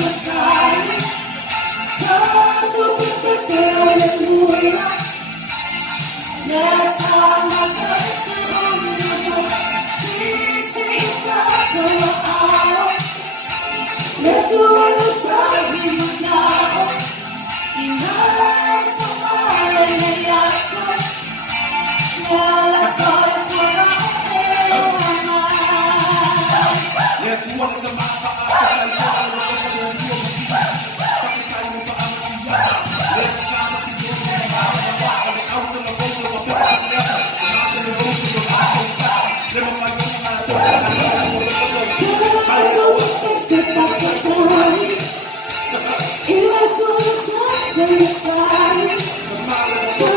summertime. So with the sail and moonlight. That's how my sense of wonder. See, so out. Let's all the time we would now. In nights of fire and chaos. Now that's all it's for our Let's walk the map for appetite. It was all the time, so